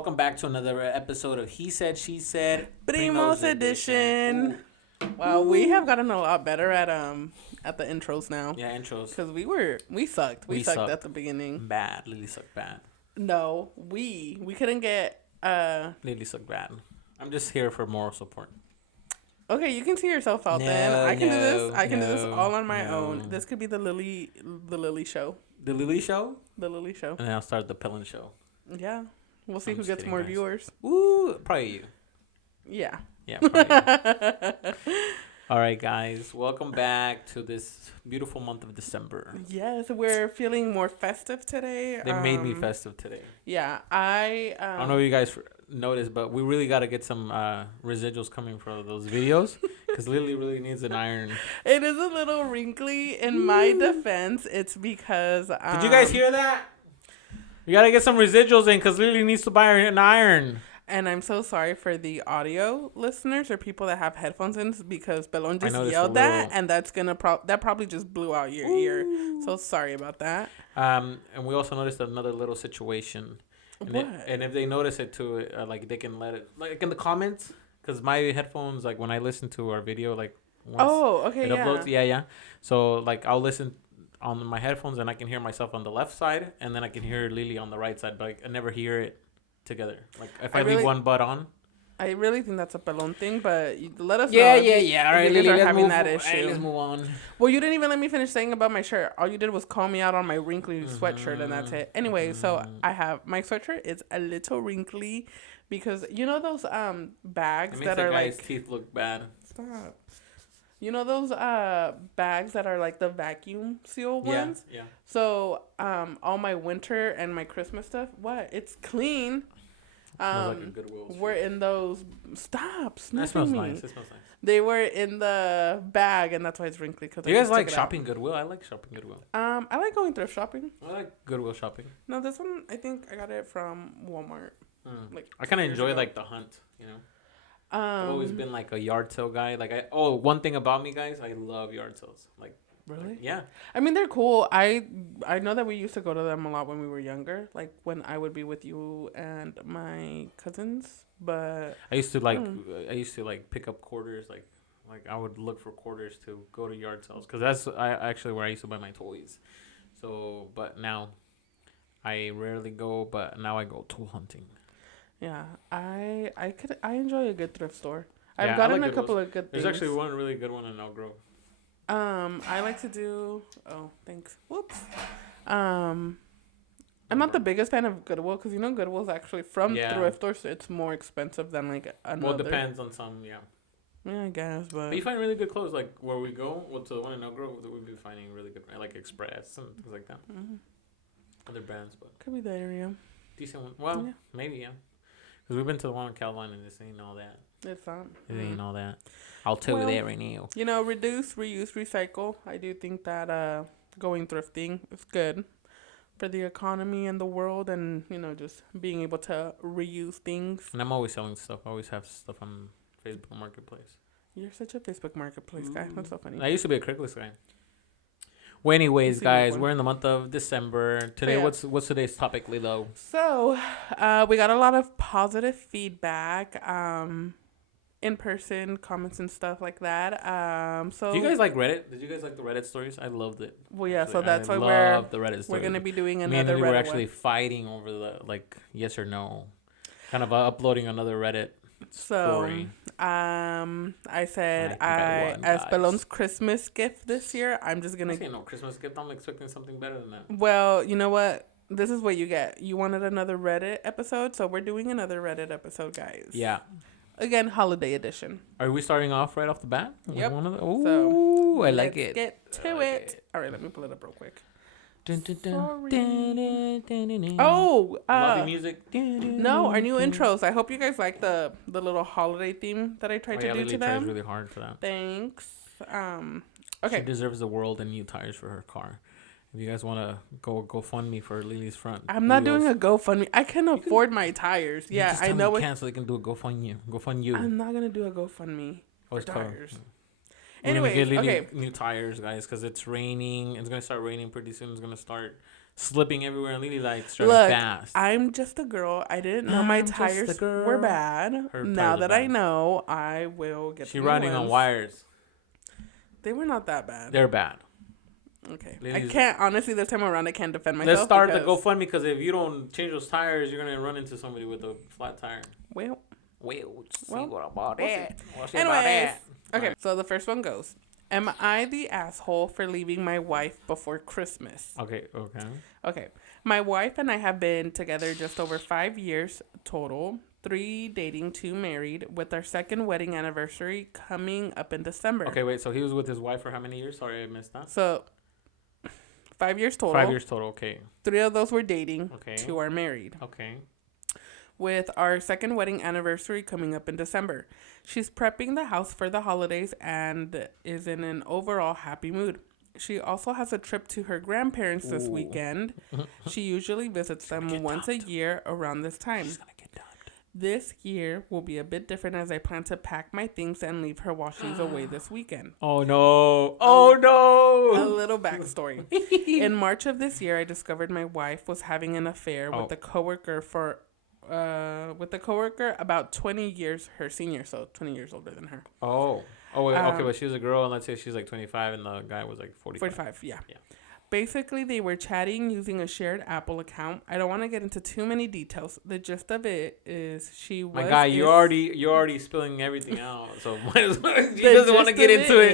Welcome back to another episode of He Said, She Said, Primos Edition. Well, we have gotten a lot better at the intros now. Yeah, intros. Because we sucked. We sucked at the beginning. Bad. Lili sucked bad. No, we couldn't get Lili sucked bad. I'm just here for moral support. Okay, you can see yourself out then. I can do this. I can do this all on my own. This could be the Lili show. The Lili show? The Lili show. And then I'll start the Pelon show. Yeah. We'll see who gets more viewers. Woo! Probably you. Yeah. Yeah, probably you. All right, guys. Welcome back to this beautiful month of December. Yes, we're feeling more festive today. They made me festive today. Yeah, I don't know if you guys noticed, but we really got to get some residuals coming for those videos because Lili really needs an iron. It is a little wrinkly. In my defense, it's because... Did you guys hear that? You got to get some residuals in because Lili needs to buy an iron. And I'm so sorry for the audio listeners or people that have headphones in because Pelon just yelled that, and that's gonna that probably just blew out your ear. So sorry about that. And we also noticed another little situation. What? And if they notice it too, like they can let it like in the comments because my headphones, like when I listen to our video, like once it uploads, yeah. So like I'll listen on my headphones and I can hear myself on the left side, and then I can hear Lili on the right side, but I never hear it together. Like if I leave one bud on. I really think that's a Pelon thing, but let us know. Yeah. All right, Lili, let's move on. Well, you didn't even let me finish saying about my shirt. All you did was call me out on my wrinkly sweatshirt, and that's it. Anyway, so I have my sweatshirt is a little wrinkly because you know those bags that are like teeth look bad. Stop. You know those bags that are like the vacuum seal ones? Yeah. So all my winter and my Christmas stuff, it's clean. Smells like a Goodwill. We're in those. Stop sniffing That smells me. nice. It smells nice. They were in the bag, and that's why it's wrinkly. Do you guys like shopping Goodwill? I like shopping Goodwill. I like going thrift shopping. I like Goodwill shopping. No, this one I think I got it from Walmart. Like I kind of enjoy like the hunt, you know. I've always been like a yard sale guy. Like one thing about me, guys, I love yard sales. Like really, yeah. I mean, they're cool. I know that we used to go to them a lot when we were younger. Like when I would be with you and my cousins. But I used to like pick up quarters. Like I would look for quarters to go to yard sales because that's actually where I used to buy my toys. So, but now I rarely go. But now I go tool hunting. Yeah, I enjoy a good thrift store. I've gotten a couple of good things. There's actually one really good one in Elk Grove. I like to do. Oh, thanks. Whoops. I'm not the biggest fan of Goodwill because you know Goodwill's actually from thrift stores. It's more expensive than like another. Well, it depends on some. Yeah, I guess, but you find really good clothes. Like where we go, to the one in Elk Grove, we've been finding really good, like Express and things like that. Mm-hmm. Other brands, but could be the area. Decent one. Well, maybe yeah. Because we've been to the one in Carolina and this ain't all that. It's not. It ain't all that. I'll tell you that right now. You know, reduce, reuse, recycle. I do think that going thrifting is good for the economy and the world and, you know, just being able to reuse things. And I'm always selling stuff. I always have stuff on Facebook Marketplace. You're such a Facebook Marketplace guy. That's so funny. I used to be a Craigslist guy. Well, anyways, guys, we're in the month of December. Today, what's today's topic, Lilo? So, we got a lot of positive feedback, in person comments and stuff like that. So, do you guys like Reddit? Did you guys like the Reddit stories? I loved it. Well, yeah. So that's why we're gonna be doing another Reddit. We were actually fighting over the yes or no, kind of uploading another Reddit. Story. I said as Pelon's Christmas gift this year, I'm just gonna. No Christmas gift. I'm expecting something better than that. Well, you know what? This is what you get. You wanted another Reddit episode, so we're doing another Reddit episode, guys. Yeah. Again, holiday edition. Are we starting off right off the bat? Yep. Ooh, I like it. Get to it. All right, let me pull it up real quick. Lovely music. No, our new intros. I hope you guys like the little holiday theme that I tried to do to them. Tried really hard for that. Thanks. Okay. She deserves the world and new tires for her car. If you guys want to go fund me for Lili's front. I'm not doing a GoFundMe. I can afford my tires. Yeah, I know. You can, so they can do a GoFund you. I'm not gonna do a GoFundMe for tires. Anyway, okay. New tires, guys, because it's raining. It's gonna start raining pretty soon. It's gonna start slipping everywhere, and Lili like driving fast. I'm just a girl. I didn't know my tires were bad. Now that I know, I will get. She's riding on wires. They were not that bad. They're bad. Okay. I can't, honestly, this time around, I can't defend myself. Let's start the GoFundMe, because if you don't change those tires, you're going to run into somebody with a flat tire. Well, see what about that. Anyways, okay, so the first one goes. Am I the asshole for leaving my wife before Christmas? Okay. My wife and I have been together just over 5 years total. 3 dating, 2 married, with our second wedding anniversary coming up in December. Okay, wait, so he was with his wife for how many years? Sorry, I missed that. So 5 years total. 5 years total, okay. 3 of those were dating. Okay. 2 are married. Okay. With our second wedding anniversary coming up in December. She's prepping the house for the holidays and is in an overall happy mood. She also has a trip to her grandparents this weekend. She usually visits them once a year around this time. She's gonna get dumped. This year will be a bit different as I plan to pack my things and leave her while she's away this weekend. Oh no. A little backstory. In March of this year, I discovered my wife was having an affair with a coworker about 20 years her senior, so 20 years older than her. Okay, but she was a girl, and let's say she's like 25 and the guy was like 45. 45, yeah. Basically, they were chatting using a shared Apple account. I don't want to get into too many details. The gist of it is she was... My guy, you're already spilling everything out, so might as well. She doesn't want to get into it.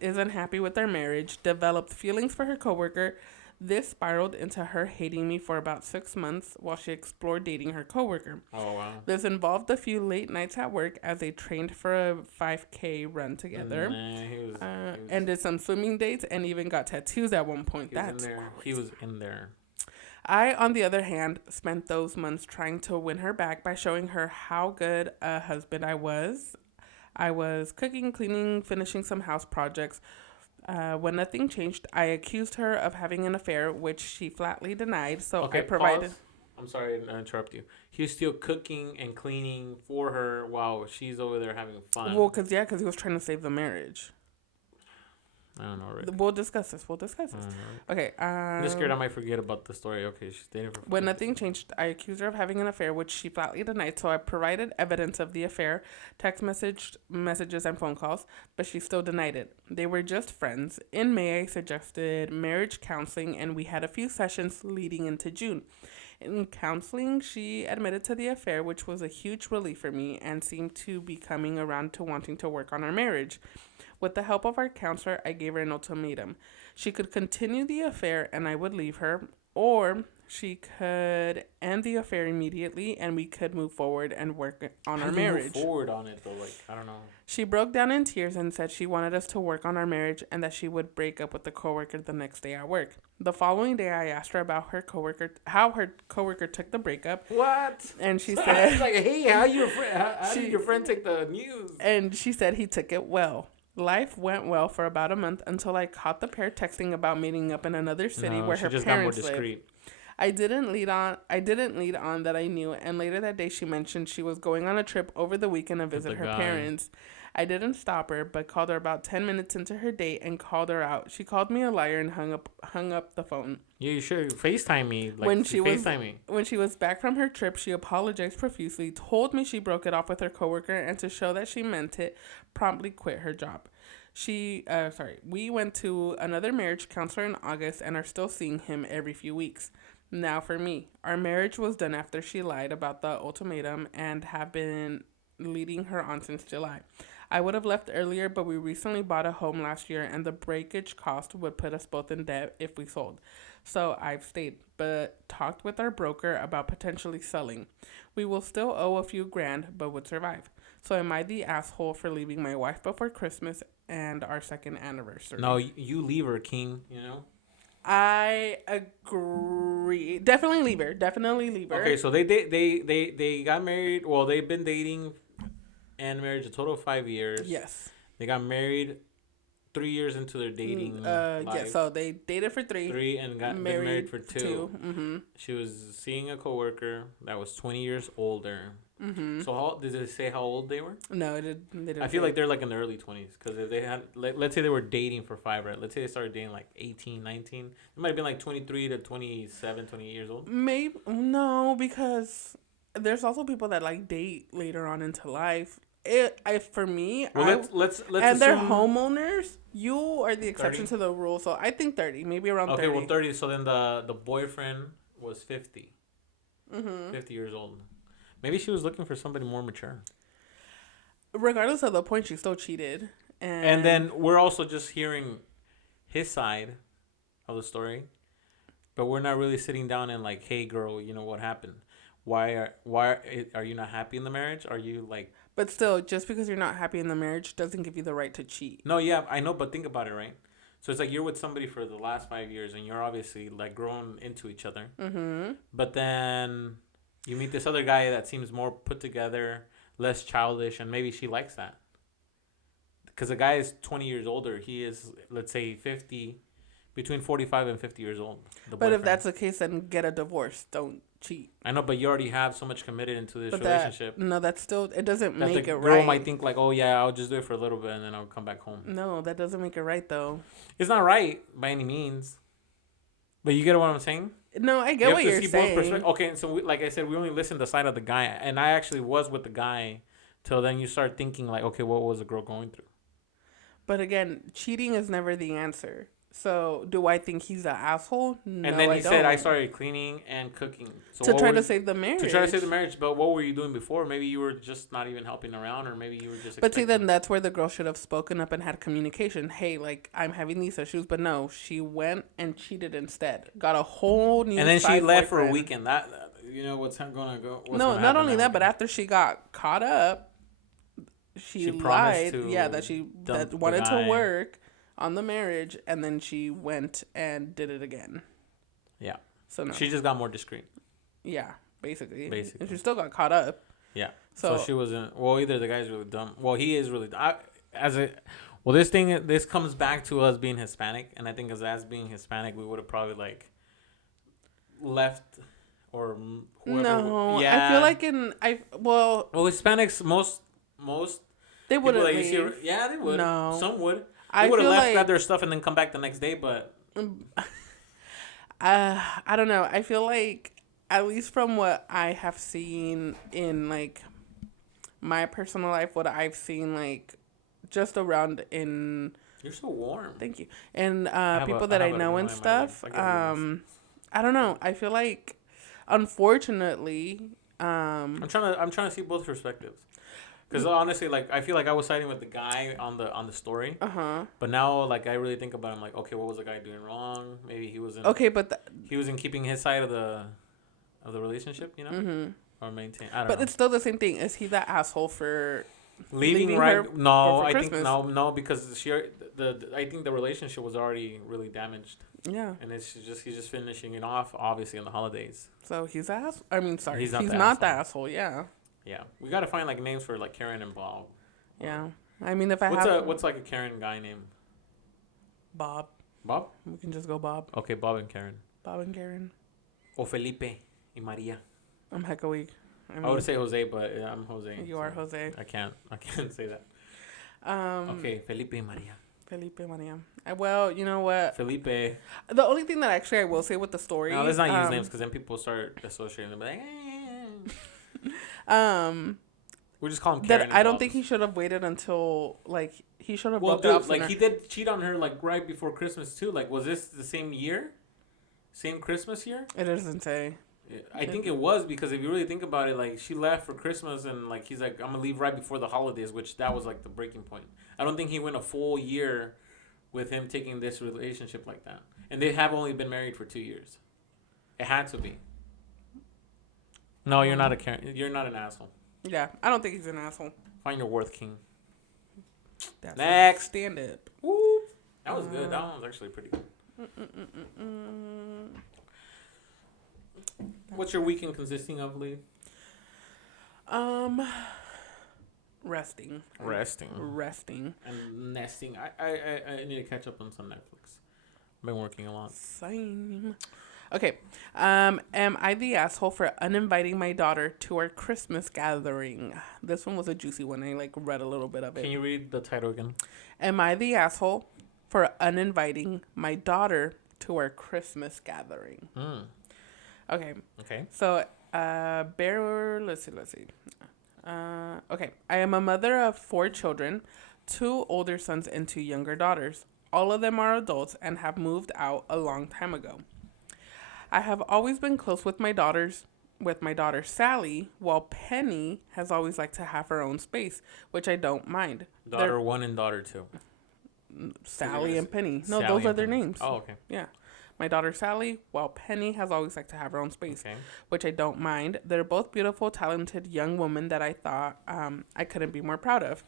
Is unhappy with their marriage, developed feelings for her coworker. This spiraled into her hating me for about 6 months while she explored dating her coworker. Oh, wow. This involved a few late nights at work as they trained for a 5K run together. And did some swimming dates and even got tattoos at one point. He was in there. I, on the other hand, spent those months trying to win her back by showing her how good a husband I was. I was cooking, cleaning, finishing some house projects. When nothing changed, I accused her of having an affair, which she flatly denied. So I provided... Pause. I'm sorry to interrupt you. He was still cooking and cleaning for her while she's over there having fun. Well, because he was trying to save the marriage. I don't know. Really. We'll discuss this. Okay. I'm just scared I might forget about the story. Okay, she's dating for... When nothing changed, I accused her of having an affair, which she flatly denied. So I provided evidence of the affair, text messages, and phone calls, but she still denied it. They were just friends. In May, I suggested marriage counseling, and we had a few sessions leading into June. In counseling, she admitted to the affair, which was a huge relief for me, and seemed to be coming around to wanting to work on our marriage. With the help of our counselor, I gave her an ultimatum. She could continue the affair and I would leave her, or she could end the affair immediately and we could move forward and work on our marriage. Move forward on it though, I don't know. She broke down in tears and said she wanted us to work on our marriage and that she would break up with the coworker the next day at work. The following day, I asked her about how her coworker took the breakup. What? And she said, like, hey, how did your friend take the news? And she said he took it well. Life went well for about a month until I caught the pair texting about meeting up in another city where her parents live. I didn't lead on that I knew, and later that day she mentioned she was going on a trip over the weekend to visit her parents. I didn't stop her, but called her about 10 minutes into her date and called her out. She called me a liar and hung up the phone. Yeah, you should FaceTime me. When she was back from her trip, she apologized profusely, told me she broke it off with her coworker, and to show that she meant it, promptly quit her job. We went to another marriage counselor in August and are still seeing him every few weeks. Now for me, our marriage was done after she lied about the ultimatum and have been leading her on since July. I would have left earlier, but we recently bought a home last year and the breakage cost would put us both in debt if we sold. So I've stayed, but talked with our broker about potentially selling. We will still owe a few grand, but would survive. So am I the asshole for leaving my wife before Christmas and our second anniversary? No, you leave her, King, you know? I agree. Definitely leave her. Okay, so they got married. Well, they've been dating and married a total of 5 years. Yes. They got married 3 years into their dating life. Yeah, so they dated for 3. 3 and got married for 2. Mm-hmm. She was seeing a coworker that was 20 years older. Mm-hmm. So did it say how old they were? No, they didn't. I feel like they're like in the early 20s because if they had, let's say they were dating for 5, right? Let's say they started dating like 18, 19. It might have been like 23 to 27, 28 years old. Maybe no, because there's also people that like date later on into life. For me, well, let's and they're homeowners. You are the exception 30? to the rule, so I think 30, maybe around 30. Okay, well 30. So then the boyfriend was 50. Mm-hmm. 50 years old. Maybe she was looking for somebody more mature. Regardless of the point, she still cheated. And then we're also just hearing his side of the story, but we're not really sitting down and like, hey, girl, you know what happened? Why are you not happy in the marriage? Are you like? But still, just because you're not happy in the marriage doesn't give you the right to cheat. No, yeah, I know, but think about it, right? So it's like you're with somebody for the last 5 years, and you're obviously like grown into each other. Mm-hmm. But then you meet this other guy that seems more put together, less childish, and maybe she likes that. Because the guy is 20 years older. He is, let's say, 50, between 45 and 50 years old. But if that's the case, then get a divorce. Don't cheat. I know, but you already have so much committed into this relationship. That's still, it doesn't make it right. The girl might think like, oh, yeah, I'll just do it for a little bit and then I'll come back home. No, that doesn't make it right, though. It's not right by any means. But you get what I'm saying? No, I get what you're saying. Okay, so like I said, we only listened to the side of the guy. And I actually was with the guy till then you start thinking like, okay, what was the girl going through? But again, cheating is never the answer. So, do I think he's an asshole? No, and then he said, I started cleaning and cooking. So to try to save the marriage. To try to save the marriage. But what were you doing before? Maybe you were just not even helping around, or maybe you were just... But see, then that's where the girl should have spoken up and had communication. Hey, like, I'm having these issues. But no, she went and cheated instead. Got a whole new... And then she left for a weekend. That, you know what's going to go... No, not only that, but after she got caught up, she lied. That she wanted to work on the marriage, and then she went and did it again. Yeah. So no. She just got more discreet. Yeah, basically. And she still got caught up. Yeah. So she wasn't... Well, either the guy's really dumb. Well, he is really dumb. This comes back to us being Hispanic, and I think as us being Hispanic, we would have probably, like, left or whoever... No, yeah. I feel like Well, Hispanics, most... They wouldn't leave. Yeah, they would. No. Some would. They would have left, grab their stuff, and then come back the next day, but... I don't know. I feel like, at least from what I have seen in, like, my personal life, what I've seen, like, just around in... You're so warm. Thank you. And people that I know and stuff, I don't know. I feel like, unfortunately... I'm trying to see both perspectives. Because honestly, like, I feel like I was siding with the guy on the story. But now, like, I really think about it, I'm like, okay, what was the guy doing wrong? Maybe he wasn't. Okay, but he wasn't keeping his side of the relationship, you know, or maintain. I don't know. But it's still the same thing. Is he that asshole for leaving right? Her no, for I Christmas? think no, because I think the relationship was already really damaged. Yeah. And he's just finishing it off, obviously, on the holidays. So he's the asshole. I mean, sorry, he's not the asshole. Yeah. Yeah, we gotta find like names for like Karen and Bob. Yeah, I mean, if I what's like a Karen guy name? Bob. Bob. We can just go Bob. Okay, Bob and Karen. Bob and Karen. O Felipe y Maria. I'm hecka weak. I would say Jose, but I'm Jose. You are Jose. I can't say that. Okay, Felipe y Maria. Felipe Maria. Well, you know what? Felipe. The only thing that actually I will say with the story. No, let's not use names because then people start associating them. Like, we just call him Karen. That I don't think he should have waited until like he should have. Well, dude, like he did cheat on her like right before Christmas too. Like, was this the same year? Same Christmas year? It doesn't say. I think it was because if you really think about it, like she left for Christmas and like he's like, I'm gonna leave right before the holidays, which that was like the breaking point. I don't think he went a full year with him taking this relationship like that, and they have only been married for 2 years. It had to be. No, you're not you're not an asshole. Yeah, I don't think he's an asshole. Find your worth, king. That's next. Stand up. Woo. That was good. That one was actually pretty good. What's your weekend consisting of, Lee? Resting. And nesting. I need to catch up on some Netflix. I've been working a lot. Same. Okay. Am I the asshole for uninviting my daughter to our Christmas gathering? This one was a juicy one. I read a little bit of it. Can you read the title again? Am I the asshole for uninviting my daughter to our Christmas gathering? Okay. Okay. So, let's see. Okay. I am a mother of 4 children, 2 older sons and 2 younger daughters. All of them are adults and have moved out a long time ago. I have always been close with my daughter Sally, while Penny has always liked to have her own space, which I don't mind. Daughter 1 and daughter 2. Sally and Penny. No, Sally those are their Penny. names. Oh, okay. Yeah. My daughter Sally, while Penny has always liked to have her own space, which I don't mind. They're both beautiful, talented young women that I thought I couldn't be more proud of.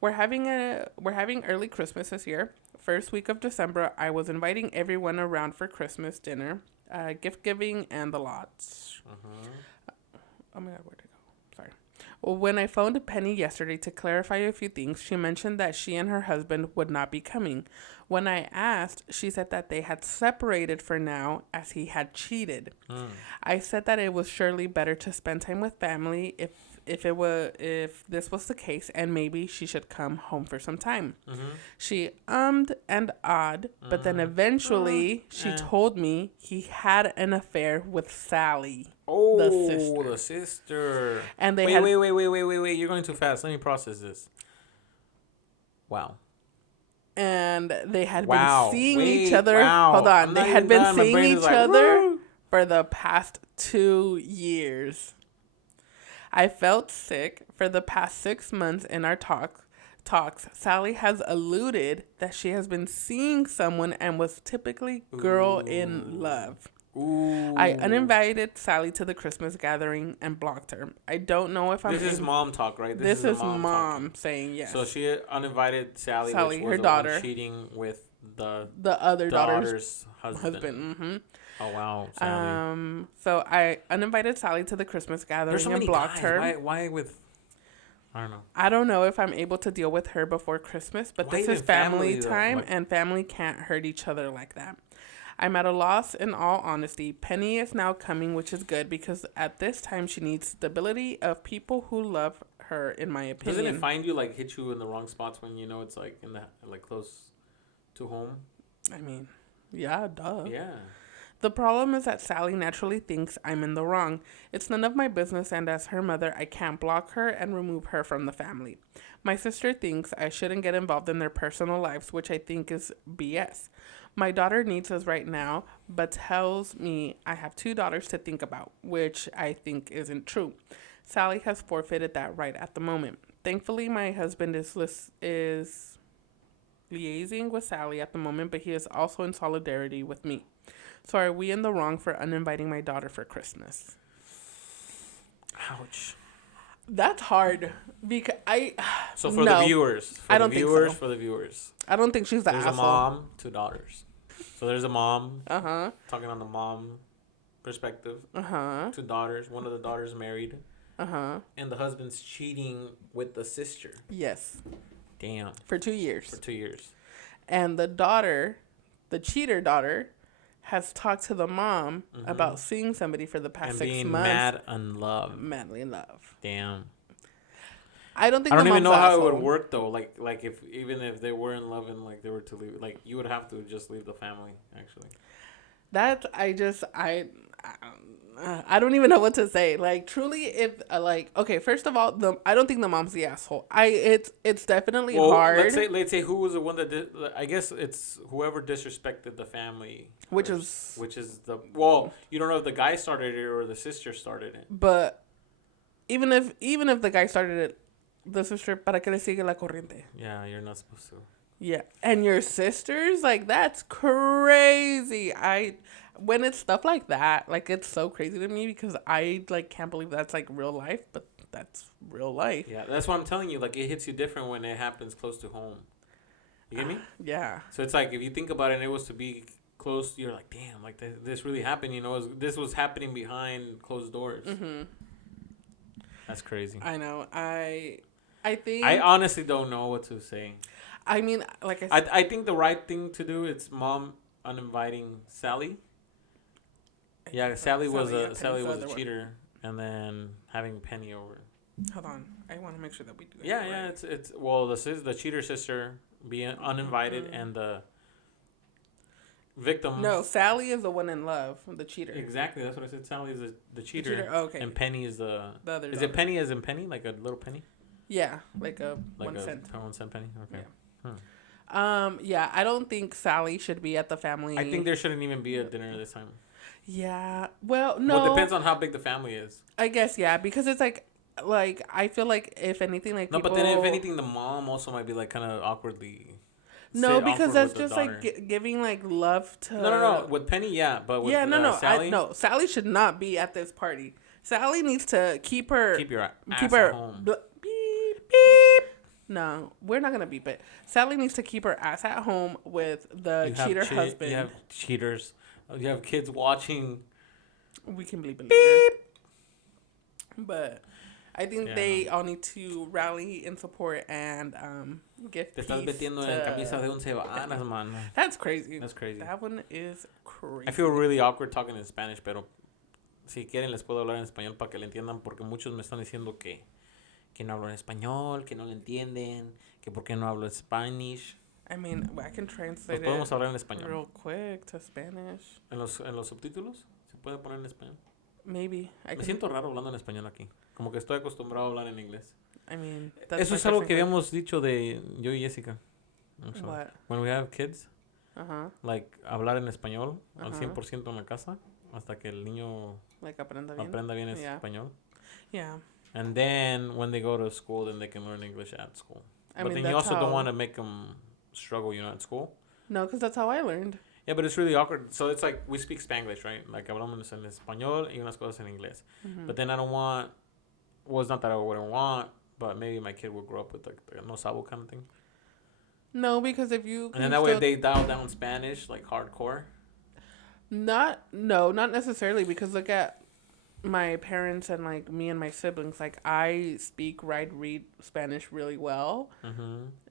We're having early Christmas this year. First week of December, I was inviting everyone around for Christmas dinner, gift giving, and the lots. Oh my God, where'd it go? Sorry. Well, when I phoned Penny yesterday to clarify a few things, she mentioned that she and her husband would not be coming. When I asked, she said that they had separated for now as he had cheated. I said that it was surely better to spend time with family if this was the case, and maybe she should come home for some time. She and ahhed, but then eventually she told me he had an affair with Sally. Oh, the sister. And they wait. You're going too fast. Let me process this. Wow. And they had been seeing each other. Hold on. They had been seeing each other for the past 2 years. I felt sick. For the past 6 months in our talks, Sally has alluded that she has been seeing someone and was typically girl in love. I uninvited Sally to the Christmas gathering and blocked her. I don't know if I'm... This is mom talk, right? This is mom saying yes. So she uninvited Sally, which was her daughter, cheating with the other daughter's husband. Oh, wow, Sally. So I uninvited Sally to the Christmas gathering and blocked her. Why with... I don't know. I don't know if I'm able to deal with her before Christmas, but this is family time, and family can't hurt each other like that. I'm at a loss in all honesty. Penny is now coming, which is good, because at this time she needs stability of people who love her, in my opinion. Doesn't it find you, hit you in the wrong spots when you know it's, in the, close to home? I mean, yeah, duh. Yeah. The problem is that Sally naturally thinks I'm in the wrong. It's none of my business, and as her mother, I can't block her and remove her from the family. My sister thinks I shouldn't get involved in their personal lives, which I think is BS. My daughter needs us right now, but tells me I have 2 daughters to think about, which I think isn't true. Sally has forfeited that right at the moment. Thankfully, my husband is liaising with Sally at the moment, but he is also in solidarity with me. So are we in the wrong for uninviting my daughter for Christmas? Ouch. That's hard because So for the viewers, I don't think so. For the viewers, I don't think she's the asshole. There's a mom, 2 daughters. So there's a mom. Talking on the mom perspective. 2 daughters. One of the daughters married. And the husband's cheating with the sister. Yes. Damn. For 2 years. For 2 years. And the daughter, the cheater daughter, has talked to the mom about seeing somebody for the past 6 months. And being mad in love. Madly in love. Damn. I don't even know how it would work though. Like if they were in love and they were to leave, you would have to just leave the family. Actually. That I don't even know what to say. Truly, if okay, first of all, I don't think the mom's the asshole. It's definitely hard. Let's say who was the one that I guess it's whoever disrespected the family. Which you don't know if the guy started it or the sister started it. But even if the guy started it, the sister, para que le sigue la corriente. Yeah, you're not supposed to. Yeah, and your sisters, that's crazy. When it's stuff like that, it's so crazy to me because I can't believe that's real life, but that's real life. Yeah, that's what I'm telling you. It hits you different when it happens close to home. You get me? Yeah. So it's if you think about it, and it was to be close, you're damn, this really happened. This was happening behind closed doors. That's crazy. I know. I think. I honestly don't know what to say. I mean, like I said, I think the right thing to do is mom uninviting Sally. Yeah, Sally was a cheater, and then having Penny over. Hold on, I want to make sure that we do. Yeah, right. It's well, the cheater sister being uninvited, and the victim. No, Sally is the one in love, the cheater. Exactly, that's what I said. Sally is the cheater. The cheater. Oh, okay. And Penny is the other. Is daughter. it Penny as in penny, like a little penny? Yeah, like a 1 cent. 1 cent penny. Okay. Yeah. Yeah, I don't think Sally should be at the family. I think there shouldn't even be a dinner this time. Yeah. Well, no. Well, it depends on how big the family is. I guess, yeah, because it's like I feel like if anything, like no, people... but then if anything, the mom also might be like kind of awkwardly. No, because that's just like giving like love to. No. With Penny, yeah, but with Sally, Sally should not be at this party. Sally needs to keep her at home. Beep beep. No, we're not gonna beep it. Sally needs to keep her ass at home with the cheater husband. You have cheaters. You have kids watching. We can bleep it later. But I think they all need to rally in support and give peace to... That's crazy. That's crazy. That one is crazy. I feel really awkward talking in Spanish, pero si quieren les puedo hablar en español para que le entiendan, porque muchos me están diciendo que no hablo en español, que no lo entienden, que por qué no hablo Spanish. I mean, I can translate podemos hablar en español real quick to Spanish. ¿En los subtítulos? ¿Se puede poner en español? Maybe. Me siento raro hablando en español aquí. Como que estoy acostumbrado a hablar en inglés. I mean, eso es algo que habíamos dicho de yo y Jessica. What? When we have kids, like, hablar en español al 100% en la casa hasta que el niño aprenda bien español. Yeah. And then when they go to school, then they can learn English at school. But then you also don't want to make them struggle, at school. No, because that's how I learned. Yeah, but it's really awkward. So it's like we speak Spanglish, right? Like hablamos en español y unas cosas en inglés. But then I don't want... Well, it's not that I wouldn't want, but maybe my kid will grow up with like the no sabo kind of thing. No, because if you... And then that way they dial down Spanish, like hardcore. Not necessarily, because look at my parents and like me and my siblings. Like I speak, write, read Spanish really well.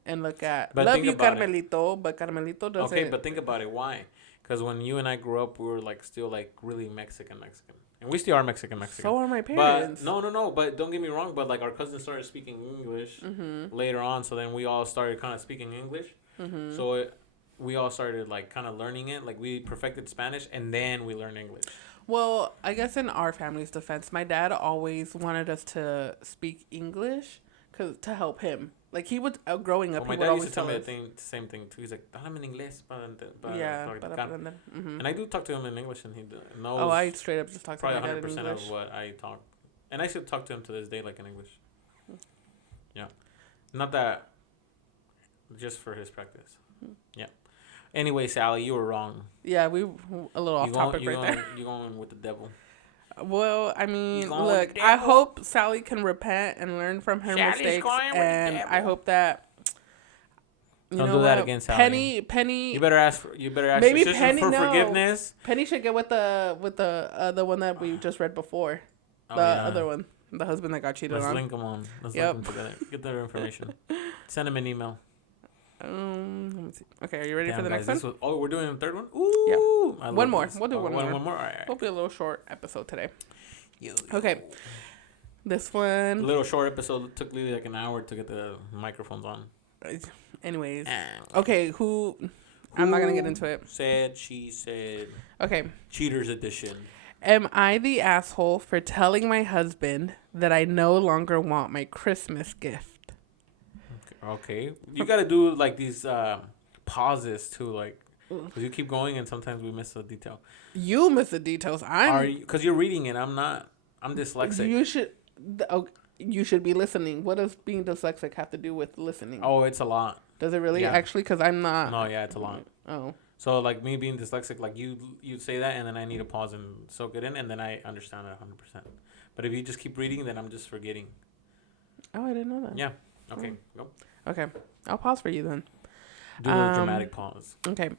And look at... But love you, Carmelito, but Carmelito doesn't... Okay, but think about it. Why? Because when you and I grew up, we were like still like really Mexican. And we still are Mexican. So are my parents. But no. But don't get me wrong. But like our cousins started speaking English later on. So then we all started kind of speaking English. So we all started like kind of learning it. Like we perfected Spanish and then we learned English. Well, I guess in our family's defense, my dad always wanted us to speak English to help him. Like he would, growing up, he would always tell me the same thing too. He's like, "Háblame en inglés and I do talk to him in English, and he knows. Oh, I straight up just talk to my dad in English. Probably 100% of what I talk, and I still talk to him to this day like in English. Yeah, not that, just for his practice. Yeah. Anyway, Sally, you were wrong. Yeah, we a little off topic right there. You're going with the devil. Well, I mean, look, I hope Sally can repent and learn from her mistakes, and I hope that don't do that again, Sally. Penny. You better ask maybe your Penny for forgiveness. Penny should get with the one that we just read before, other one, the husband that got cheated on. Let's link them on. Let's link them together. Get their information. Send them an email. Let me see. Okay, are you ready for the next one? We're doing the third one? Ooh! Yeah. One more. We'll do one more. One more? All right. It'll be a little short episode today. Okay. This one... A little short episode. It took Lili like an hour to get the microphones on. Anyways. Okay, who... I'm not going to get into it. She said... Okay. Cheaters edition. Am I the asshole for telling my husband that I no longer want my Christmas gift? Okay, you gotta do like these pauses too, like because you keep going and sometimes we miss a detail. You miss the details. Because you're reading it. I'm not. I'm dyslexic. You should be listening. What does being dyslexic have to do with listening? Oh, it's a lot. Does it really? Yeah. Actually, because I'm not. No, yeah, it's a lot. Oh. So like me being dyslexic, like you say that and then I need to pause and soak it in and then I understand it 100%. But if you just keep reading, then I'm just forgetting. Oh, I didn't know that. Yeah. Okay. Go. Okay. I'll pause for you then. Do the dramatic pause. Okay.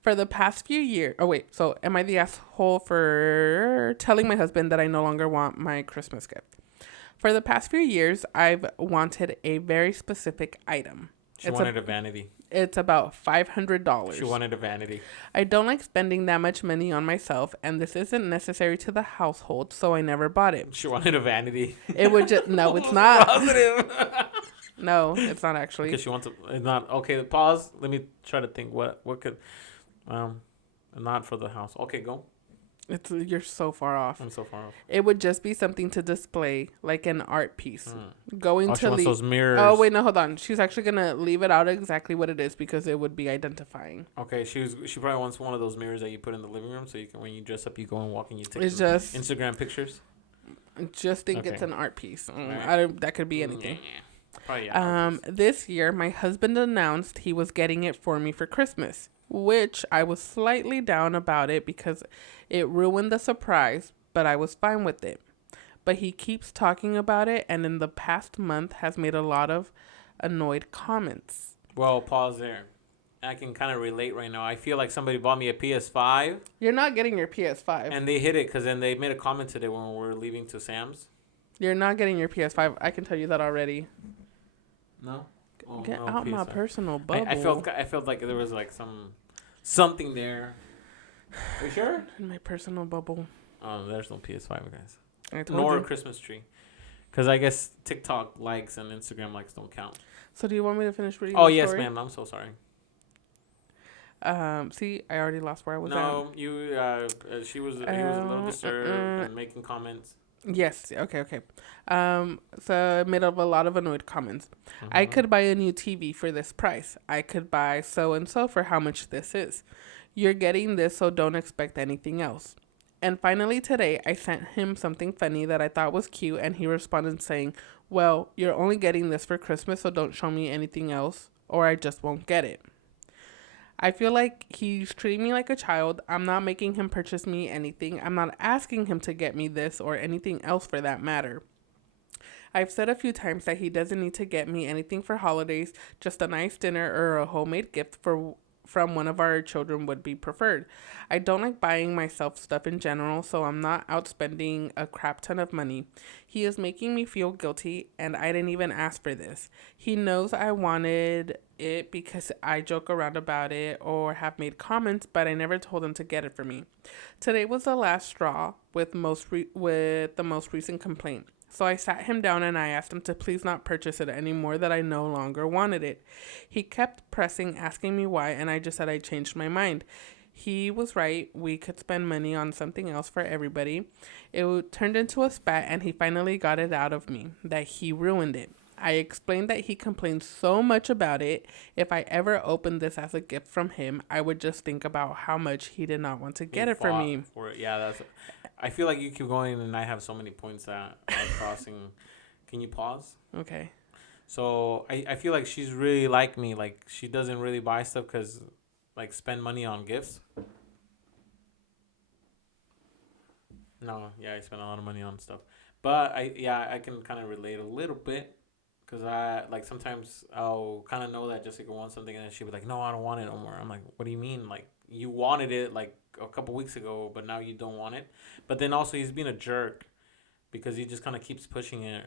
For the past few years... Oh, wait. So, am I the asshole for telling my husband that I no longer want my Christmas gift? For the past few years, I've wanted a very specific item. She wanted a vanity. It's about $500. She wanted a vanity. I don't like spending that much money on myself, and this isn't necessary to the household, so I never bought it. She wanted a vanity. It would just... No, it's not. Positive. No, it's not actually. Because she wants a... It's not... Okay, pause. Let me try to think what could... Not for the house. Okay, go. You're so far off. I'm so far off. It would just be something to display, like an art piece. Going to she wants those mirrors. Oh wait, no, hold on. She's actually gonna leave it out exactly what it is because it would be identifying. Okay, she probably wants one of those mirrors that you put in the living room, so you can, when you dress up, you go and walk and you take Instagram pictures. Just think it's an art piece. Right. That could be anything. Probably. This year, my husband announced he was getting it for me for Christmas, which I was slightly down about it because it ruined the surprise, but I was fine with it. But he keeps talking about it, and in the past month has made a lot of annoyed comments. Well, pause there. I can kind of relate right now. I feel like somebody bought me a PS5. You're not getting your PS5. And they hit it because then they made a comment today when we were leaving to Sam's. You're not getting your PS5. I can tell you that already. No? Get out PS5. My personal bubble. I felt like there was like something there. Are you sure? In my personal bubble. Oh, there's no PS5, guys. Nor a Christmas tree. Because I guess TikTok likes and Instagram likes don't count. So do you want me to finish reading the yes, ma'am. I'm so sorry. See, I already lost where I was at. No, he was a little disturbed and making comments. Yes. Okay. So made up a lot of annoyed comments. I could buy a new TV for this price. I could buy so-and-so for how much this is. You're getting this, so don't expect anything else. And finally today, I sent him something funny that I thought was cute, and he responded saying, well, you're only getting this for Christmas, so don't show me anything else, or I just won't get it. I feel like he's treating me like a child. I'm not making him purchase me anything. I'm not asking him to get me this or anything else for that matter. I've said a few times that he doesn't need to get me anything for holidays. Just a nice dinner or a homemade gift from one of our children would be preferred. I don't like buying myself stuff in general, so I'm not out spending a crap ton of money. He is making me feel guilty, and I didn't even ask for this. He knows I wanted it because I joke around about it or have made comments, but I never told him to get it for me. Today was the last straw with the most recent complaint. So I sat him down and I asked him to please not purchase it anymore, that I no longer wanted it. He kept pressing, asking me why, and I just said I changed my mind. He was right. We could spend money on something else for everybody. It turned into a spat, and he finally got it out of me that he ruined it. I explained that he complained so much about it. If I ever opened this as a gift from him, I would just think about how much he did not want to get it for me. I feel like you keep going, and I have so many points that are crossing. Can you pause? Okay. So I feel like she's really like me. Like, she doesn't really buy stuff because, like, spend money on gifts. No, I spend a lot of money on stuff. But I can kind of relate a little bit. Because sometimes I'll kind of know that Jessica wants something, and then she'll be like, no, I don't want it no more. I'm like, what do you mean? Like, you wanted it, like, a couple weeks ago, but now you don't want it. But then also he's being a jerk because he just kind of keeps pushing it.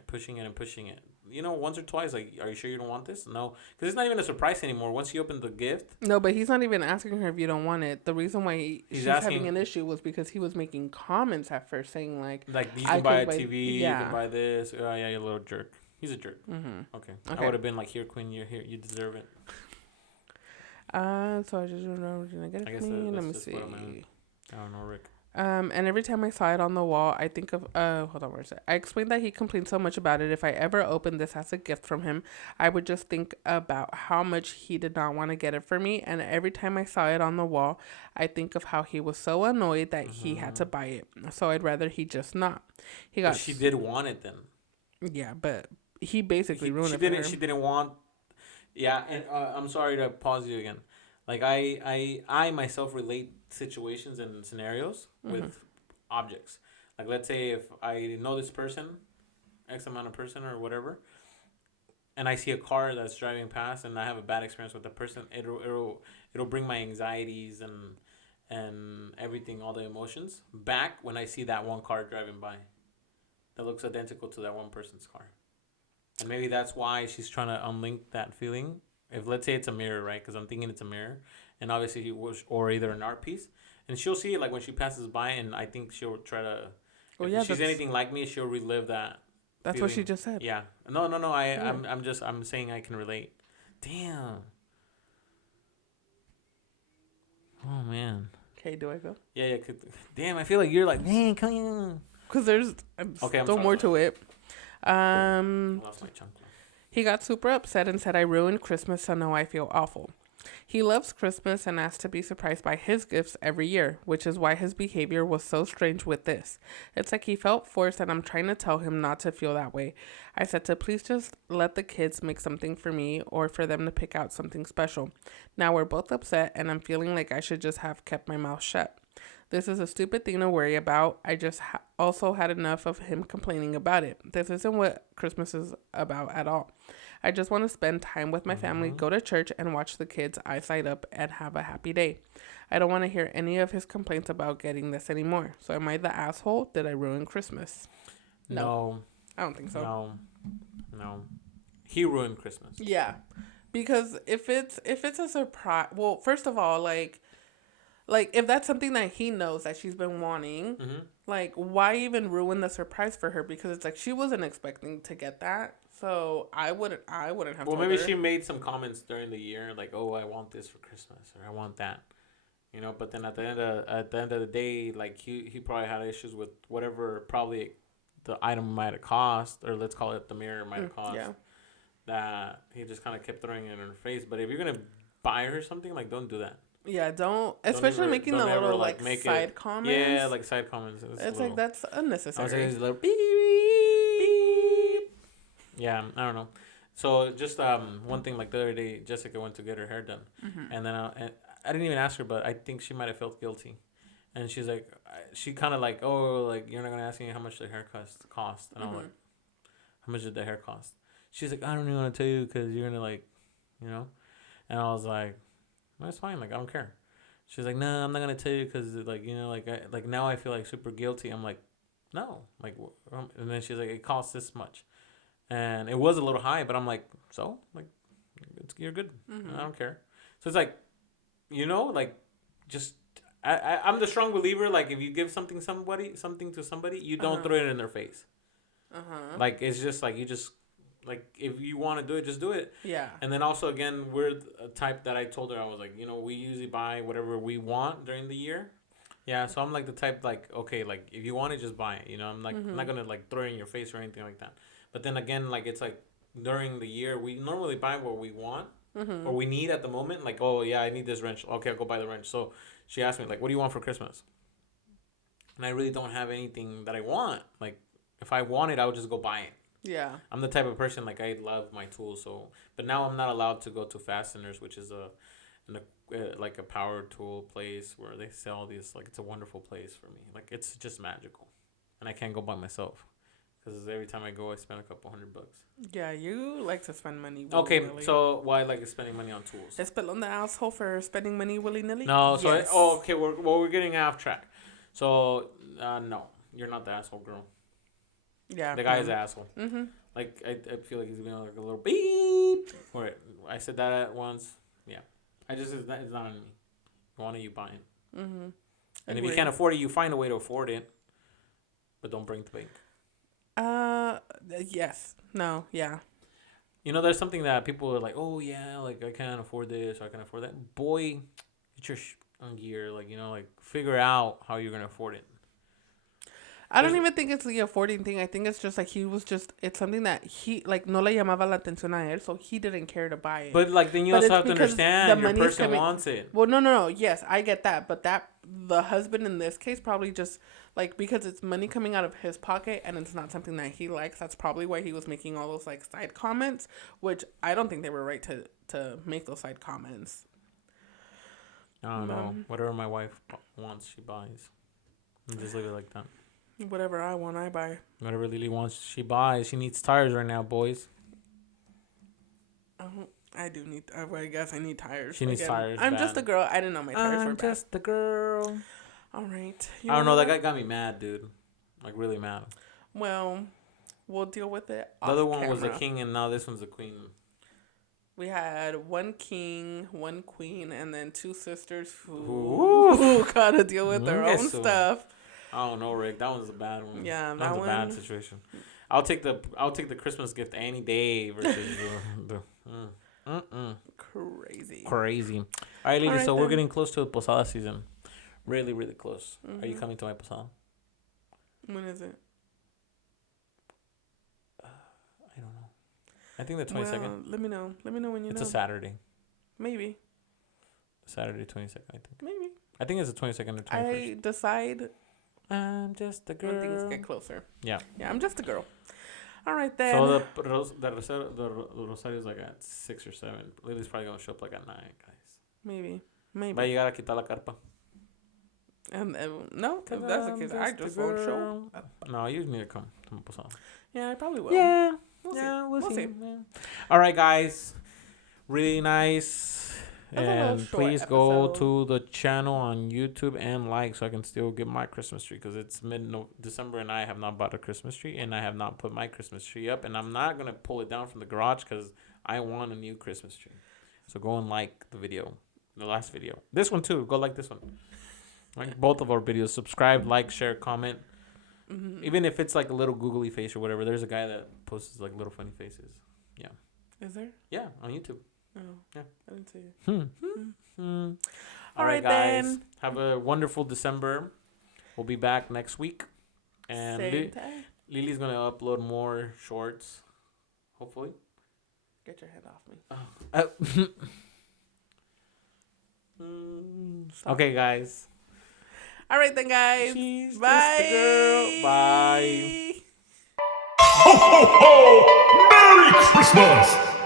You know, once or twice, like, are you sure you don't want this? No. Because it's not even a surprise anymore. Once you open the gift. No, but he's not even asking her if you don't want it. The reason why she's having an issue was because he was making comments at first saying, like, you can buy a TV, you can buy this. Oh, yeah, you're a little jerk. He's a jerk. Mm-hmm. Okay. I would have been like, here, Queen, you're here. You deserve it. So I just don't know. Did I get it? Let me see. I don't know, Rick. And every time I saw it on the wall, I think of hold on, where is it? I explained that he complained so much about it. If I ever opened this as a gift from him, I would just think about how much he did not want to get it for me. And every time I saw it on the wall, I think of how he was so annoyed that he had to buy it. So I'd rather he just not. But she did want it then. Yeah, but he basically ruined it for her. She didn't want. Yeah, and I'm sorry to pause you again. Like, I myself relate situations and scenarios with objects. Like, let's say if I know this person, X amount of person or whatever, and I see a car that's driving past and I have a bad experience with the person, it'll bring my anxieties and everything, all the emotions back when I see that one car driving by that looks identical to that one person's car. And maybe that's why she's trying to unlink that feeling if let's say it's a mirror, right? Because I'm thinking it's a mirror, and obviously he was, or either an art piece, and she'll see it like when she passes by, and I think she'll try to. Well, if she's anything like me, she'll relive that. That's feeling. What she just said. Yeah. No. I'm saying I can relate. Damn. Oh man. Okay, do I go? Yeah. Damn, I feel like you're like, man, come on. Because there's still more to it. I lost my chunk. He got super upset and said I ruined Christmas, so now I feel awful. He loves Christmas and asked to be surprised by his gifts every year, which is why his behavior was so strange with this. It's like he felt forced, and I'm trying to tell him not to feel that way. I said to please just let the kids make something for me or for them to pick out something special. Now we're both upset, and I'm feeling like I should just have kept my mouth shut. This is a stupid thing to worry about. I just also had enough of him complaining about it. This isn't what Christmas is about at all. I just want to spend time with my family, go to church, and watch the kids' eyes light up and have a happy day. I don't want to hear any of his complaints about getting this anymore. So am I the asshole? Did I ruin Christmas? No. I don't think so. No. He ruined Christmas. Yeah. Because if it's a surprise, well, first of all, like if that's something that he knows that she's been wanting, like why even ruin the surprise for her? Because it's like she wasn't expecting to get that. So I wouldn't have. Well, maybe she made some comments during the year, like, "Oh, I want this for Christmas," or "I want that," you know. But then at the end of the day, like he probably had issues with whatever probably the item might have cost, or let's call it the mirror might have cost. Yeah. That he just kind of kept throwing it in her face. But if you're gonna buy her something, like, don't do that. Yeah, especially making the little like side comments. Yeah, like side comments. It's like that's unnecessary. I was like, little beep. Yeah, I don't know. So just one thing, like the other day, Jessica went to get her hair done, and then I didn't even ask her, but I think she might have felt guilty, and she's like, she kind of like, oh, like you're not gonna ask me how much the hair cost, and I'm like, how much did the hair cost? She's like, I don't even want to tell you because you're gonna like, you know, and I was like, well, it's fine, like I don't care. She's like, no, I'm not gonna tell you because like you know like now I feel like super guilty. I'm like, no, like, and then she's like, it costs this much. And it was a little high, but I'm like, so? Like, you're good. I don't care. So it's like, you know, like, just, I'm the strong believer, like, if you give something to somebody, you don't throw it in their face. Like, it's just, like, you just, like, if you want to do it, just do it. Yeah. And then also, again, we're a type that I told her, I was like, you know, we usually buy whatever we want during the year. Yeah, so I'm, like, the type, like, okay, like, if you want it, just buy it, you know? I'm, like, I'm not going to, like, throw it in your face or anything like that. But then again, like, it's like during the year, we normally buy what we want or we need at the moment. Like, oh, yeah, I need this wrench. Okay, I'll go buy the wrench. So she asked me, like, what do you want for Christmas? And I really don't have anything that I want. Like, if I want it, I would just go buy it. Yeah. I'm the type of person, like, I love my tools. So, but now I'm not allowed to go to Fasteners, which is like a power tool place where they sell these. Like, it's a wonderful place for me. Like, it's just magical. And I can't go by myself. Because every time I go, I spend a couple $100. Yeah, you like to spend money willy-nilly. So why like spending money on tools? Is Pelon the asshole for spending money willy-nilly? No, so yes. Okay, we're getting off track. So, no, you're not the asshole, girl. Yeah. The guy is the asshole. Like, I feel like he's being like a little beep. Or I said that at once. Yeah. It's not on me. You want it, you buy it. And if you can't afford it, you find a way to afford it. But don't break the bank. Yes. No. Yeah. You know, there's something that people are like, oh yeah, like I can't afford this, or I can afford that. Boy, get your on gear. Like, you know, like figure out how you're gonna afford it. I don't even think it's the affording thing. I think it's just like it's something that he, like, no le llamaba la atención a él, so he didn't care to buy it. But, like, then you also have to understand your person wants it. Well, no. Yes, I get that. But the husband in this case probably just, like, because it's money coming out of his pocket and it's not something that he likes, that's probably why he was making all those, like, side comments, which I don't think they were right to make those side comments. I don't know. Whatever my wife wants, she buys. And just leave it like that. Whatever I want, I buy. Whatever Lili wants, she buys. She needs tires right now, boys. I do need. I guess I need tires. She needs tires. I'm just a girl. I didn't know my tires were bad. I'm just a girl. All right. I don't know. That guy got me mad, dude. Like, really mad. Well, we'll deal with it. The other one was the king, and now this one's the queen. We had one king, one queen, and then two sisters who gotta deal with their own stuff. I don't know, Rick. That one's a bad one. Yeah, that was a bad situation. I'll take the Christmas gift any day versus crazy. All right, ladies. So we're getting close to the posada season. Really, really close. Mm-hmm. Are you coming to my posada? When is it? I don't know. I think the 22nd. Well, let me know. Let me know when you know. It's a Saturday. Maybe. Saturday 22nd, I think. Maybe. I think it's the 22nd or 21st. I decide. I'm just a girl. When things get closer. Yeah. Yeah, I'm just a girl. All right, then. So the Rosario is like at 6 or 7. Lili's probably going to show up like at 9, guys. Maybe. But you got to quitar la carpa. No, if that's the case, I just won't show up. No, you need to come to my posada. Yeah, I probably will. Yeah. We'll see. Yeah. All right, guys. Really nice. And please go to the channel on YouTube and like so I can still get my Christmas tree because it's mid-December and I have not bought a Christmas tree and I have not put my Christmas tree up and I'm not going to pull it down from the garage because I want a new Christmas tree. So go and like the video, the last video. This one too. Go like this one. Like both of our videos. Subscribe, like, share, comment. Mm-hmm. Even if it's like a little googly face or whatever. There's a guy that posts like little funny faces. Yeah. Is there? Yeah, on YouTube. Oh, yeah. I didn't see it. All right, guys. Then. Have a wonderful December. We'll be back next week. And Lili's going to upload more shorts. Hopefully. Get your head off me. Okay, guys. All right, then, guys. She's bye. Just a girl. Bye. Ho, ho, ho! Merry Christmas!